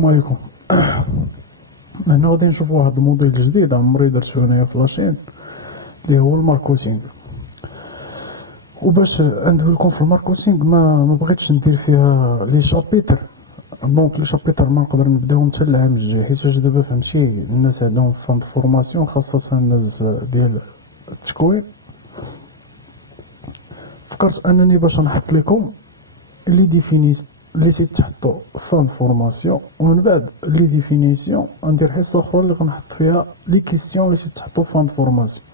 السلام عليكم. هنا غادي نشوف واحد الموديل جديد عمري درتو هنايا في لاشين اللي هو الماركتينغ. وباش ندوي لكم في الماركتينغ ما بغيتش ندير فيها لي شابيتر. دونك لي شابيتر ما نقدر نبداوهم حتى العام الجاي، حيت دابا فهمتي الناس عندهم فند فورماسيون، خاصة الناس ديال التكوين. فكرت انني باش نحط لكم لي ديفينيسيون لي سيت تحطو فان فورماسيون، ومن بعد لي ديفينيسيون ندير حصه اخرى اللي غنحط فيها لي كيسيون لي سيت تحطو فان فورماسيون.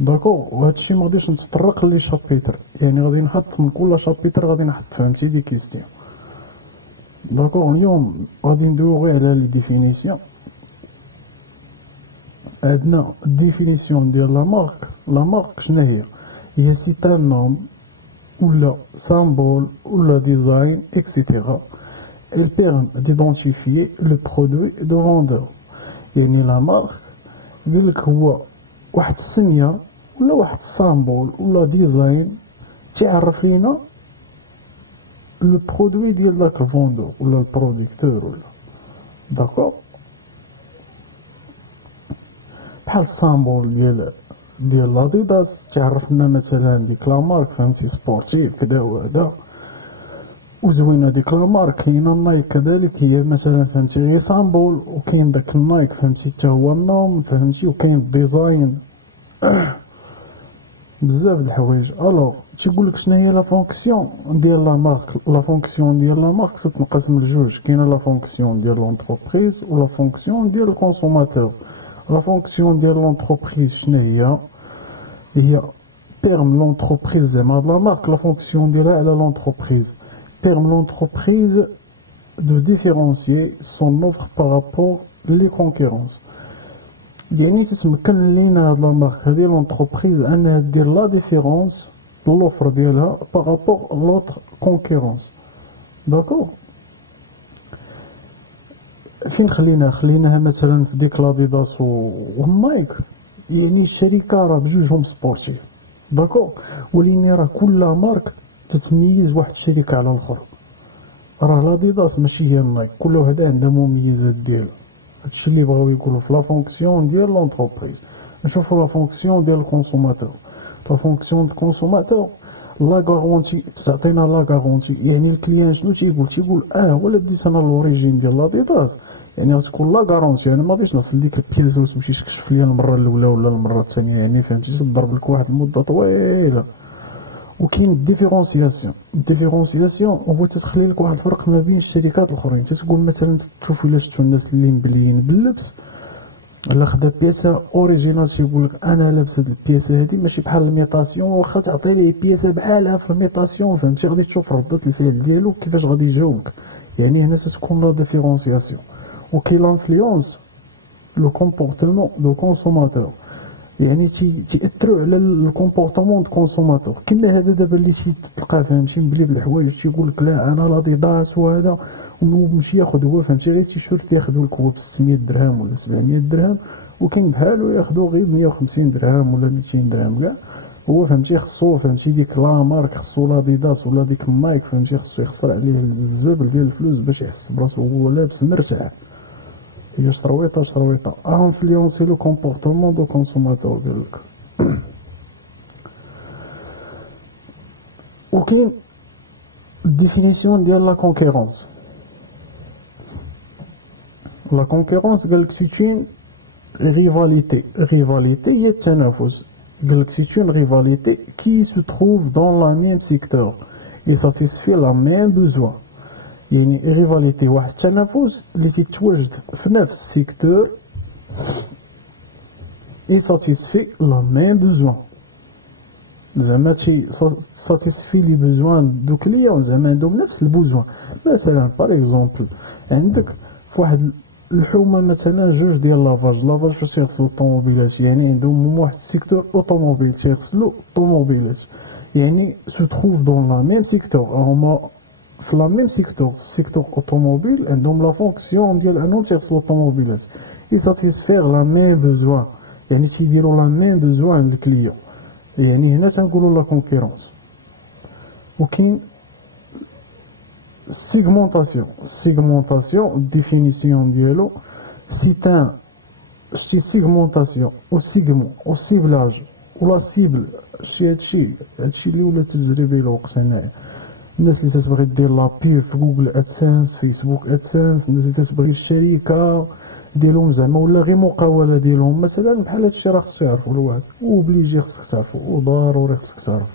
داكو، وهادشي ما غاديش نتطرق لي شابيتر، يعني غادي نحط من كل شابيتر غادي نحط فهمتي دي كيستيون. داكو، اليوم غادي ندويو غير على لي ديفينيسيون. عندنا الديفينيسيون ديال لا مارك شنو هي سيت ان نوم ولا symbole ولا design etc. Elle permet d'identifier le produit de vendeur. يعني لا مارك يقولك هو واحد السمية ولا واحد السامبول ولا ديزاين تعرف لينا لو برودوي ديال داك الفوندور ولا البروديكتور ولا داكور. بحال السامبول ديال لاديداس تعرف لنا مثلا ديك لا مارك فهمتي سبورتيف كدا وهذا وزوينه. ديك لا مارك كاينه نايك كذلك، هي مثلا فهمتي غير سامبول، وكاين داك النايك فهمتي حتى هو النوم فهمتي، وكاين الديزاين بزاف د الحوايج. الوغ تيقولك شنو هي لا فونكسيون ديال لا مارك. لا فونكسيون ديال لا مارك تتنقسم لجوج، كاينه لا فونكسيون ديال لونتربريز ولا فونكسيون ديال الكونسوماتور. لا فونكسيون ديال لونتربريز شنو هي permet l'entreprise زعما لا مارك لا فونكسيون ديالها على لونتربريز permet l'entreprise de différencier son offre par rapport les concurrents. يعني تتمكن لينا هاد لا مارك هادي لونتربريز انها دير لا ديفيرونس لوفر ديالها بارابور لوطر كونكورونس. داكور، فين خليناها مثلا في ديك لاديداس والنايك، يعني الشركه راه بجوجهم سبورتيف داكور، ولكن راه كل مارك تتميز واحد الشركه على الاخرى. راه لاديداس ماشي هي النايك، كل وحده عندها مميزات ديالها. هادشي اللي بغاو يقولوا في لا فونكسيون ديال لونتربريز. نشوفوا لا فونكسيون ديال الكونسوماتور. لا فونكسيون ديال الكونسوماتور لا غارونتي، تعطينا لا غارونتي. يعني الكليان شنو تيقول ولا ديت انا لوريجين ديال لاديداس، يعني غتكون لا غارونتي. انا ما غاديش نغسل ديك البياسه وتمشي تكشف ليا المره الاولى ولا المره الثانيه، يعني فهمتي تضرب لك واحد المده طويله. وكاين الديفيرونسياسيون هو تتخلي لك واحد الفرق ما بين الشركات الاخرين. تتقول مثلا تشوف الا شفتوا الناس اللي مبليين باللبس الا خدا بياسه اوريجينال تيقول لك انا لابس هاد البياسه هادي ماشي بحال الميطاسيون، واخا تعطي ليه بياسه بحالها في الميطاسيون فهمتي غادي تشوف ردة الفعل ديالو كيفاش غادي يجاوبك. يعني هنا تتكون لا ديفيرونسياسيون. وكاين لانفلونس لو كومبورتمون دو كونسوماتور، يعني تيأثروا على الكومبورتمون دو كونسوماتور. كيما هذا دابا اللي تلقاه فهمتي مبلي بالحوايج تيقول لك لا انا لاديداس وهذا، ومشي ياخذ هو فهمتي غير تيشيرت ياخذوا لك هو ب 600 درهم ولا 700 درهم، وكاين بحالو ياخذوا غير 150 درهم ولا 200 درهم كاع. هو فهمتي خصو فهمتي ديك لا مارك خصو لاديداس ولا ديك النايك فهمتي خصو يخسر عليه الزبل ديال الفلوس باش يحس براسو هو لابس مرتاح. هي شرويطه انفلونسي لو كومبورتمون دو كونسوماتور قالك. وكاين الديفينيسيون ديال لا كونكورونس. لا كونكورونس قالك سيتين ريفاليتي هي التنافس. قالك سيتين ريفاليتي كي سو تروف دون لا ميم سيكتور اي ساتيسفي لا ميم بوزوان. يعني ريفاليتي واحد التنافس اللي تيتواجد في نفس السيكتور اي ساتيسفي لا ميم بوزوان، زعما تي ساتيسفي لي بوزوان دو كليون زعما عندهم نفس البوزوان. مثلا باغ اكزومبل عندك في واحد الحومه مثلا جوج ديال لافاج فاش تيغسلوا الطوموبيلات، يعني عندهم واحد السيكتور اوتوموبيل تيغسلوا الطوموبيلات، يعني سو تروف دون لا ميم سيكتور. هما في لا ميم سيكتور اوتوموبيل عندهم لا فونكسيون ديال انهم تيغسلوا الطوموبيلات يساتيسفير لا ميم بوزوان، يعني تيديروا لا ميم بوزوان للكليون. يعني هنا تنقولوا لا كونكورونس. وكاين Segmentation, définition ديالو c'est un segmentation au segment au ciblage ولا cible هادشي اللي ولا تجربي الوقت هنايا. الناس اللي تتبغي دير لابيب في جوجل ادسنس فيسبوك ادسنس، الناس اللي تتبغي الشركه ديالهم زعما ولا غير مقاوله ديالهم مثلا بحال هادشي راه خصو يعرفو الواحد وبليجي خصك تعرفو وضروري خصك تعرف.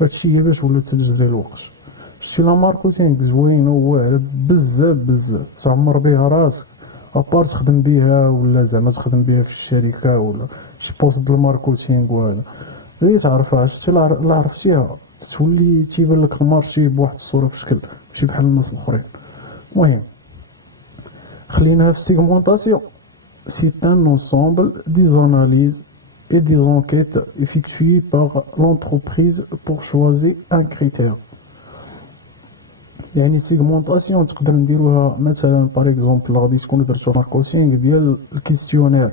هادشي هي باش ولا تجري الوقت. شتي لا ماركتينغ زوينه وواعره بزاف تعمر بها راسك ابار تخدم بها ولا زعما تخدم بها في الشركه ولا شي بوست د الماركتينغ وهذا غير تعرفها. شتي لا عرفتيها تولي تيبان لك المارشي بواحد الصوره في شكل ماشي بحال الناس الاخرين. المهم خليناها في segmentation. C'est un ensemble des analyses et des enquêtes effectuées par l'entreprise pour choisir un critère. يعني segmentation تقدر نديروها مثلا باغ اكزومبل غادي تكون درتو ماركتينغ ديال الكيستيونير،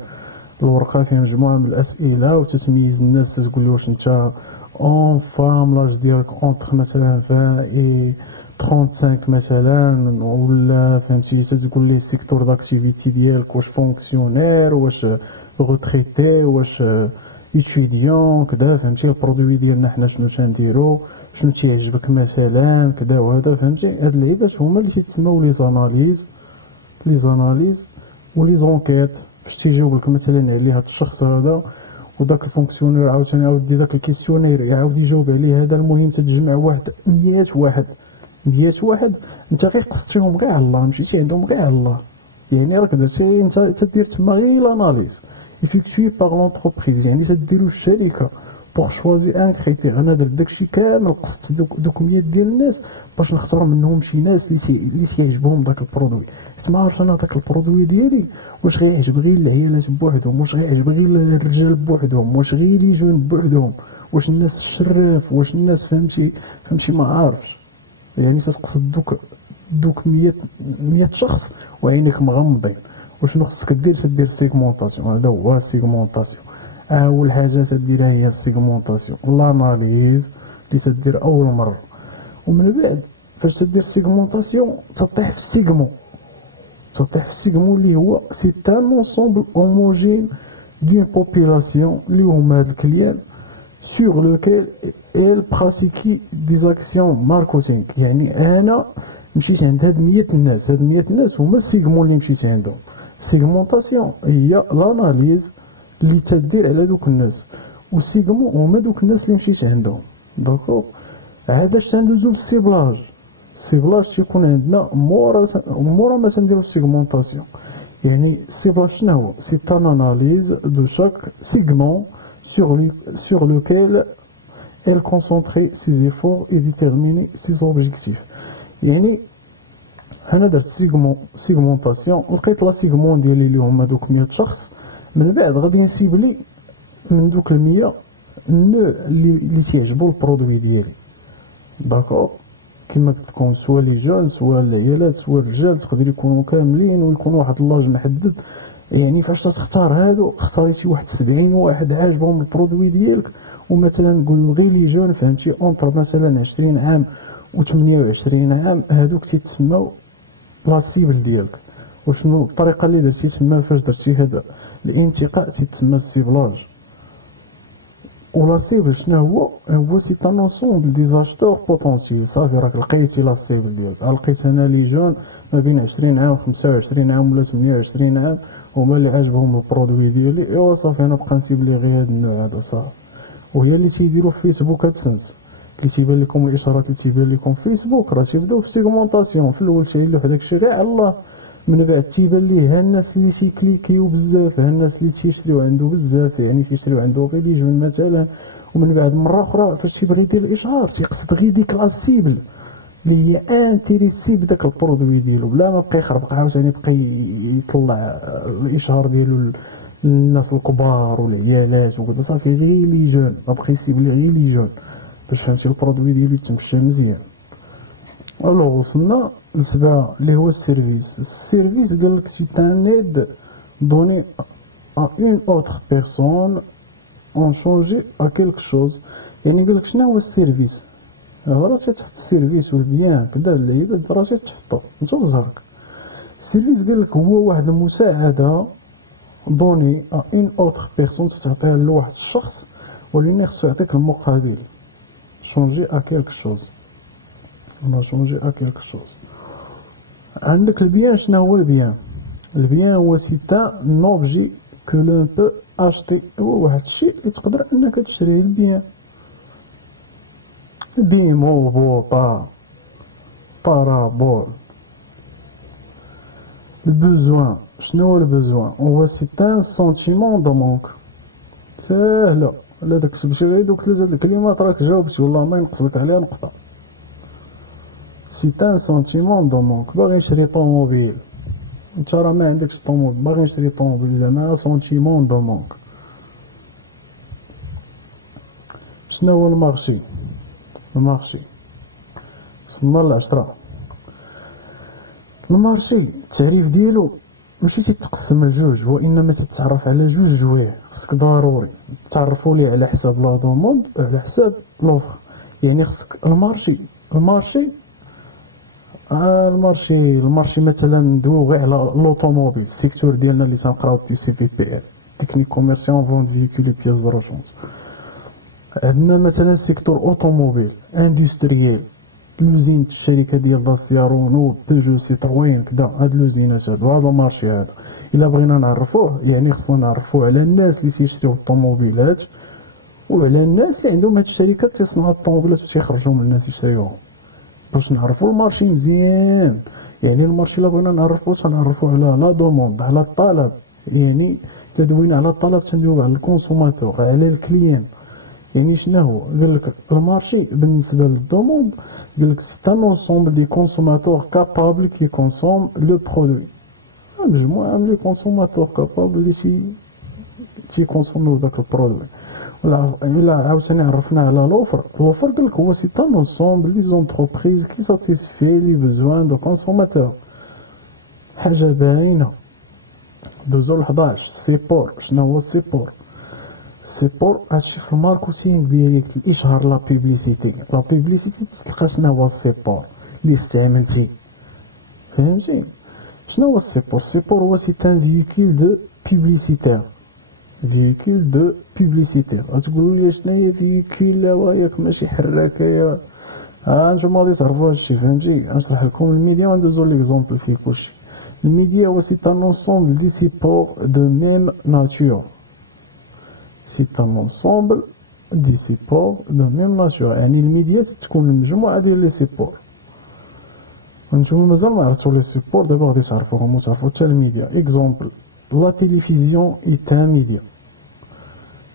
الورقه فيها مجموعه من الاسئله وتتميز الناس تقول له واش انت اون فام لاج ديالك اونتر مثلا 20 و 35 مثلا، ولا فهمتي تتقول ليه السيكتور داكتيفيتي ديالك واش فونكسيونير واش روتريتي واش ايتيديون كذا، فهمتي البرودوي ديالنا حنا شنو تنديرو شنو تيعجبك مثلا كذا وهذا. فهمتي هاد اللعيبات هما اللي تيتسموا لي زاناليز ولي زونكيت. فاش تيجاوب لك مثلا على هاد الشخص هذا وداك الفونكسيونير عاوتاني يعاود داك الكيستيونير يعاود يجاوب عليه هذا، المهم تتجمع واحد 100 واحد انت غير قصتيهم غير على الله، مشيتي عندهم غير على الله. يعني راك درتي انت تدير تما غير لاناليز effectué par l'entreprise، يعني تديروا الشركه بوغ شوازي ان كريتير. انا درت داكشي كامل قصت دوك 100 ديال الناس باش نختار منهم شي ناس اللي تيعجبهم داك البرودوي. حيت ما عرفتش انا داك البرودوي ديالي واش غيعجب غير العيالات بوحدهم، واش غيعجب غير الرجال بوحدهم، واش غير لي جون بوحدهم، واش الناس الشراف، واش الناس فهمتي ما عارفش. يعني تتقصد دوك 100 شخص وعينك مغمضين. وشنو خصك دير؟ تدير سيغمونطاسيون. هذا هو السيغمونطاسيون. اول حاجه تديرها هي السيغمونطاسيون، لاناليز اللي تدير اول مره. ومن بعد فاش تدير سيغمونطاسيون تطيح في السيغمون اللي هو سي ان انصومبل هوموجين دون بوبولاسيون اللي هما هاد الكليان sur lequel elle pratique des actions marketing. يعني انا مشيت عند هاد 100 الناس، هاد 100 الناس هما السيغمون اللي مشيت عندهم. سيغمونطاسيون هي لاناليز اللي تدير على دوك الناس، والسيغمون هما دوك الناس اللي مشيت عندهم. داكوغ. عاد باش تندوزو للسيبلاج. السيبلاج تيكون عندنا مورا ما تنديرو السيغمونطاسيون. يعني السيبلاج شنو هو؟ سي ان اناليز دو شاك سيغمون sur lequel elle concentrait ses efforts et déterminait ses objectifs. يعني انا درت سيغمونطاسيون لقيت لا سيغمون ديالي اللي هما دوك 100 شخص. من بعد غادي نسيبلي من دوك 100 اللي تيعجبو البرودوي ديالي. داكوغ. كما تكون سوا لي جون سوا العيالات سوا الرجال، تقدر يكونوا كاملين ويكونوا واحد اللاج محدد. يعني فاش تختار هادو اختاريتي واحد 70 واحد عاجبهم البرودوي ديالك، ومثلا نقولوا غير لي جون فهمتي اونتر مثلا 20 عام و 28 عام، هادوك تيتسماو لا سيبل ديالك. وشنو الطريقه اللي درتي تما فاش درتي هذا الانتقاء تيتسمى السيبلاج. ولا سيبل شنو هو سي ان انصومبل دي زاشتور بوتونسييل. صافي راك لقيتي لا سيبل ديالك. لقيت انا لي جون ما بين 20 عام و 25 عام ولا 28 عام هما اللي عجبهم البرودوي ديالي. ايوا صافي انا بقى نسيبلي غير هاد النوع هذا صافي. وهي اللي تيديروا في فيسبوك ادسنس اللي تيبان لكم الاشارات اللي تيبان لكم في فيسبوك راه تيبداو في سيغمونطاسيون. في الاول تيعلو في داك الشيء غير على الله، من بعد تيبان ليه ها الناس اللي تيكليكيو بزاف، ها الناس اللي تيشريو عنده بزاف، يعني تيشريو عنده غير لي جون مثلا. ومن بعد مره اخرى فاش تيبغي يدير الاشهار تيقصد غير ديك لا سيبل اللي هي انتريسي بداك البرودوي ديالو، بلا ما بقى يخربق عاوتاني بقى يطلع الاشهار ديالو للناس الكبار والعيالات وكذا. صافي غير لي جون، ما بقى يسيبلي غير لي جون باش فهمتي البرودوي ديالو يتمشى مزيان. الوغ وصلنا لسبعة اللي هو السيرفيس. السيرفيس قالك سي ان ايد دوني ا اون اوتر بيرسون اون شونجي ا كيلك شوز. يعني قالك شنو هو السيرفيس؟ راه تحط السيرفيس والبيان كدا اللعيبات راه تحطو نتا وزهرك. السيرفيس قال لك هو واحد المساعده دوني ان اوتر بيرسون تعطيها لواحد الشخص ولكن خصو يعطيك المقابل. شونجي ا كيلك شوز، انا شونجي ا كيلك شوز. عندك البيان. شنو هو البيان؟ البيان هو سيتا نوبجي كو لون بو اشتي، هو واحد الشيء اللي تقدر انك تشريه. البيان بيمو بوطا بارابول. البوزوان شنو هو البوزوان؟ هو سيتا سونتيمون دو مونك. ساهله لا داك سبتي غير دوك 3 الكلمات راك جاوبتي والله ما ينقص لك عليها نقطه. سيتا سونتيمون دو مونك. باغي نشري طوموبيل، انت راه ما عندكش طوموبيل، باغي نشري طوموبيل زعما سونتيمون دو مونك. شنو هو المارشي؟ المارشي وصلنا ل10. المارشي التعريف ديالو ماشي تتقسم لجوج، وانما تتعرف على جوج جوايه. خصك ضروري تعرفوا ليه على حساب لا دوموند وعلى حساب لوفر. يعني خصك المارشي المارشي مثلا ندويو غير على لوطوموبيل، السيكتور ديالنا اللي تنقراو تي سي في بي ال، تكنيك كوميرسيون فوند فيكول بياس دو روشونس. عندنا مثلا سيكتور اوتوموبيل اندستريال، لوزين الشركه ديال داسيا رونو بيجو سيتروين كدا. هاد لوزينات هادو هذا المارشي هذا الا بغينا نعرفوه يعني خصنا نعرفوه على الناس اللي تيشريو الطوموبيلات وعلى الناس اللي عندهم هاد الشركات تيصنعوا الطوموبيلات وتيخرجوهم للناس يشريوهم، باش نعرفوا المارشي مزيان. يعني المارشي الا بغينا نعرفوه تنعرفوه على لا دوموند، على الطلب. يعني الا دوينا على الطلب تندويو على الكونسوماتور، على الكليان. يعني شنو هو؟ قال لك المارشي بالنسبه للدوموند قال لك سي ان انسومبل دي كونسوماتور كابابل كي كونسوم لو برودوي. مجموعه من لي كونسوماتور كابابل اللي تي كونسوميو داك البرودوي. ولا عاوتاني عرفنا على لوفر. لوفر قال لك هو سي ان انسومبل دي زونتربريز كي ساتيسفي لي بوزوان دو كونسوماتور. حاجه باينه. دوزو ل11 سيبور. شنو هو السيبور؟ السيبور هادشي في الماركتينغ ديالك الاشهار لا بوبليسيتي. لا بوبليسيتي تلقى شنو هو السيبور اللي استعملتي، فهمتي؟ شنو هو السيبور؟ السيبور هو سي ان فيكول دو بوبليسيتير. فيكول دو بوبليسيتير. غتقولوا لي شنو هي فيكول؟ لا وياك ماشي حراكه يا نتوما غادي تعرفوا هادشي، فهمتي؟ غنشرح لكم الميديا وندوزو ليكزومبل فيه كلشي. الميديا هو سي ان انسومبل دي سيبور دو ميم ناتور. C'est un ensemble des supports de même nature. يعني الميديا تكون مجموعة ديال لي سيبور. وانتم مازال ما عرفتوا لي سيبور، دابا غادي تعرفوهم وتعرفوا حتى الميديا. اكزومبل لا تيليفزيون ايت ان ميديا.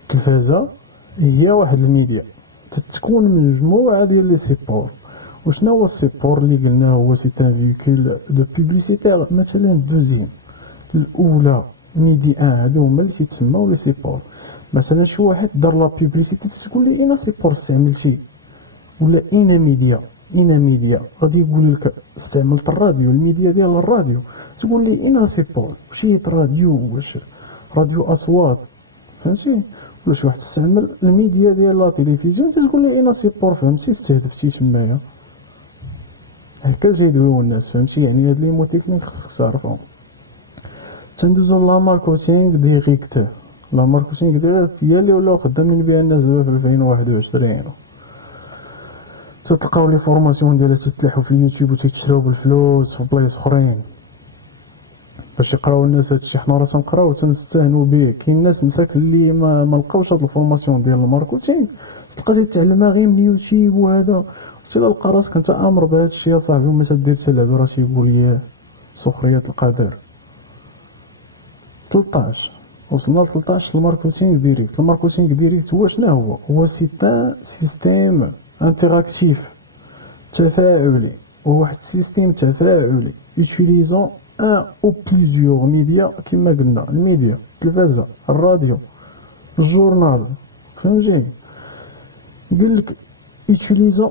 التلفازة هي واحد الميديا تتكون من مجموعة ديال لي سيبور. وشنو هو السيبور اللي قلنا؟ هو سي ان فيكول دو بوبليسيتير. مثلا الدوزيام الاولى ميدي ان هادو هما اللي تيتسماو لي سيبور. مثلا شي واحد دار لا بوبليسيتي تقول لي انا سيبور استعملتي ولا انا ميديا غادي يقول لك استعملت الراديو، الميديا ديال الراديو. تقول لي انا سيبور مشيت راديو، واش راديو اصوات، فهمتي؟ ولا شي واحد استعمل الميديا ديال لا تيليفزيون تقول لي انا سيبور، فهمتي؟ استهدفتي تمايا. هكا جيدويو الناس، فهمتي؟ يعني هاد لي مو تكنيك خصك تعرفهم. تندوزو لا ماركتينغ ديريكت. لا ماركتينغ ديريكت هي اللي ولاو خدامين بها الناس دابا في 2021. تلقاو لي فورماسيون ديالها تتلاحو في اليوتيوب وتيتشراو بالفلوس في بلايص اخرين باش يقراو الناس هادشي. حنا راه تنقراو وتنستهنوا به. كاين ناس مساكن اللي ما لقاوش هاد الفورماسيون ديال الماركتينغ، تلقى تيتعلمها غير من اليوتيوب وهذا. تلقى راسك انت امر بهذا الشيء يا صاحبي وما تدير حتى لعبه. راه تيقول لي سخريه القدر. 13 وصلنا ل 13 الماركتينغ ديريكت. الماركتينغ ديريكت هو شنو هو سي ان سيستيم انتراكتيف تفاعلي. واحد السيستيم تفاعلي utilisant un ou plusieurs médias كما قلنا. الميديا التلفازة، الراديو، الجورنال، فهمتي؟ يقول لك utilisant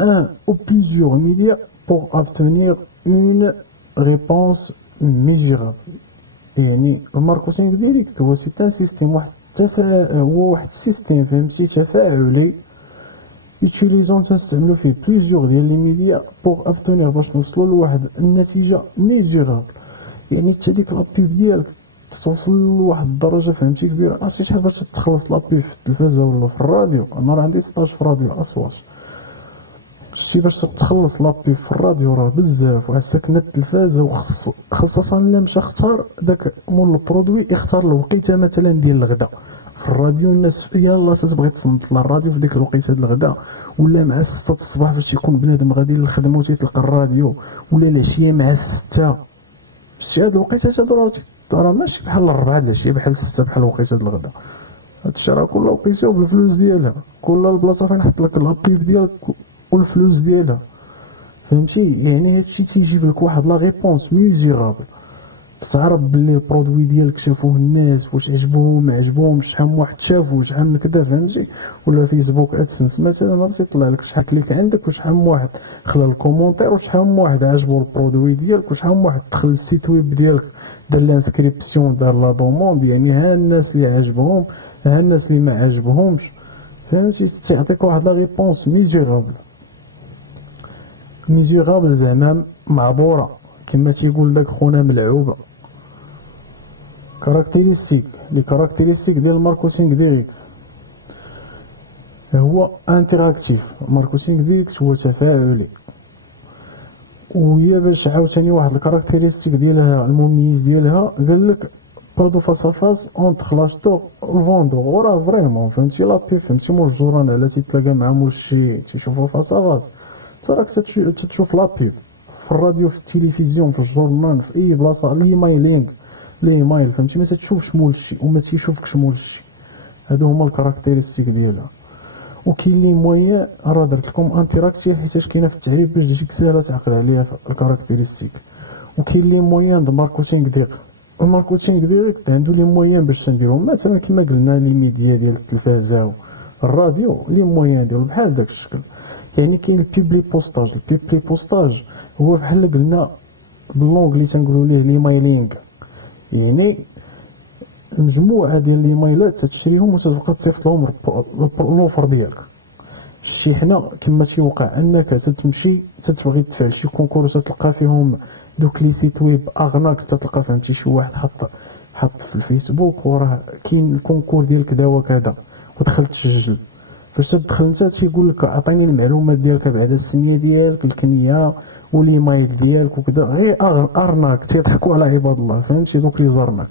un ou plusieurs médias pour obtenir une réponse mesurable. يعني الماركتينغ ديريكت هو سي ان سيستيم، هو واحد السيستيم، فهمتي؟ تفاعلي يوتيليزون تنستعملو فيه بليزيوغ ديال لي ميديا بوغ ابتونيغ باش نوصلو لواحد النتيجه ميزيرابل. يعني حتى ديك لابيب ديالك توصل لواحد الدرجه فهمتي كبيره. عرفتي شحال باش تخلص لابيب في التلفازه ولا في الراديو؟ انا راه عندي ستاج في راديو اصوات، شتي باش تخلص لابيب في الراديو راه بزاف. وعساكنا التلفازه وخصوصا الا مشى اختار داك مول البرودوي يختار الوقيته مثلا ديال الغداء. في الراديو الناس يلاه تتبغي تصنت الراديو في ديك الوقيته ديال الغداء، ولا مع 6 الصباح باش يكون بنادم غادي للخدمه وتيتلقى الراديو، ولا العشيه مع 6. شتي هاد الوقيتات هادو راه ماشي بحال 4 د العشيه بحال 6 بحال الوقيته ديال الغداء. هادشي راه كل وقيته بالفلوس ديالها، كل البلاصه فين نحط لك لابيب ديالك والفلوس ديالها فهمتي. يعني هادشي تيجيب لك واحد لا ريبونس ميزيرابل، تعرف باللي البرودوي ديالك شافوه الناس واش عجبوهم ما عجبوهمش، شحال من واحد شافو شحال من كذا فهمتي. ولا فيسبوك ادسنس مثلا راه تيطلع لك شحال كليك عندك وشحال من واحد خلى الكومونتير وشحال من واحد عجبو البرودوي ديالك وشحال من واحد دخل السيت ويب ديالك دار لانسكريبسيون دار لا دوموند. يعني ها الناس اللي عجبهم ها الناس اللي ما عجبهمش فهمتي. تعطيك واحد لا ريبونس ميزيرابل زعما معبوره كما تيقول داك خونا ملعوبه. لي كاركتيرستيك ديال الماركتينغ ديريكت هو انتراكتيف. الماركتينغ ديريكت هو تفاعلي، وهي باش عاوتاني واحد الكاركتيرستيك ديالها المميز ديالها قال لك بادو فاس فاس اونتر لاشتور والفوندور. وراه فريمون فهمتي لابي فهمتي مول الجوران على تيتلاقى مع مول الشي تيشوفو فاس فاس. تراك تشوف لابي في الراديو في التلفزيون في الجورنال في اي بلاصه. لي مايل فهمتي ما تشوفش مول الشي وما تيشوفكش مول الشي. هادو هما الكاركتيرستيك ديالها. وكاين لي مويان راه درت لكم انتراكتيف حيتاش كاينه في التعريف باش تجيك ساهله تعقل عليها الكاركتيرستيك. وكاين لي مويان د ماركتينغ ديريكت. الماركتينغ ديريكت عنده لي مويان باش نديرهم مثلا كما قلنا لي ميديا ديال التلفازه والراديو. لي مويان ديالو بحال داك الشكل. يعني كاين البيبلي بوستاج هو بحال قلنا باللونغلي تنقولوا ليه لي مايلينغ. يعني مجموعه ديال لي مايلات تشريهم وتبقى تصيفط لهم لوفر ديالك. شي حنا كما تيوقع انك تتمشي تتبغي تفعل شي كونكور تلقى فيهم دوك لي سيت ويب اغناك تلقى فهمتي شي واحد حط في الفيسبوك وراه كاين الكونكور ديال كذا وكذا ودخلت تسجل. فاش تدخل انت تيقول لك عطيني المعلومات ديالك بعد السميه ديالك الكنيه والايميل ديالك وكذا. غير ارناك تيضحكوا على عباد الله فهمتي دوك لي زرناك.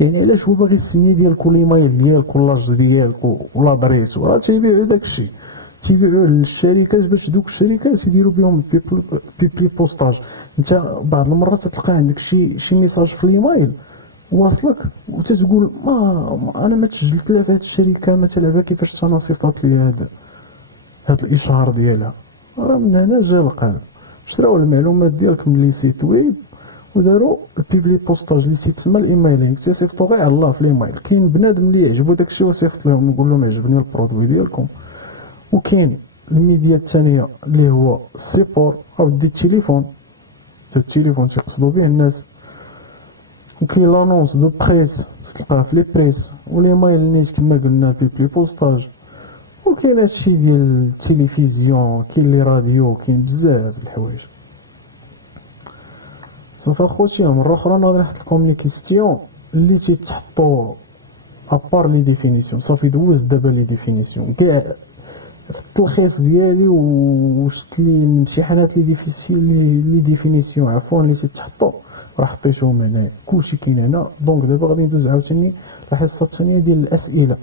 يعني علاش هو باغي السميه ديالك والايميل ديالك ولاج ديالك ولا دريس وراه تيبيعوا داكشي تيبيعوه للشركات باش دوك الشركات يديروا بهم بيبلي بوستاج. انت بعض المرات تلقى عندك شي ميساج في الايميل واصلك وتتقول ما انا ما تسجلت لها في هذه الشركه ما تلعبها كيفاش تنصيفط لي هذا الاشهار ديالها. راه من هنا جا القلب. شراو المعلومات ديالك من لي سيت ويب وداروا البيبلي بوستاج اللي تيتسمى الايميلينغ تيصيفطوا غير على الله في الايميل. كاين بنادم اللي يعجبو داكشي ويصيفط لهم يقول لهم عجبني البرودوي ديالكم. وكاين الميديا الثانيه اللي هو السيبور او دي التليفون تيقصدوا به الناس. وكاين لانونس دو بريس تلقاه في لي بريس ولي مايل نيت كما قلنا بيبلي بوستاج. وكاين هادشي ديال التلفزيون كاين لي راديو كاين بزاف د الحوايج. صافي اخوتي مره اخرى غادي نحط لكم لي كيستيون اللي تيتحطوا ابار لي ديفينيسيون. صافي دوز دابا لي ديفينيسيون كاع في التلخيص ديالي وشفت لي الامتحانات لي ديفينيسيون عفوا اللي تيتحطوا راه حطيتهم هنايا كلشي كاين هنا. دونك دابا غادي ندوز عاوتاني الحصه الثانيه ديال الاسئله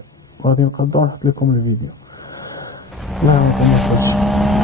غادي نقدر نحط لكم الفيديو. الله يعطيكم الصحه.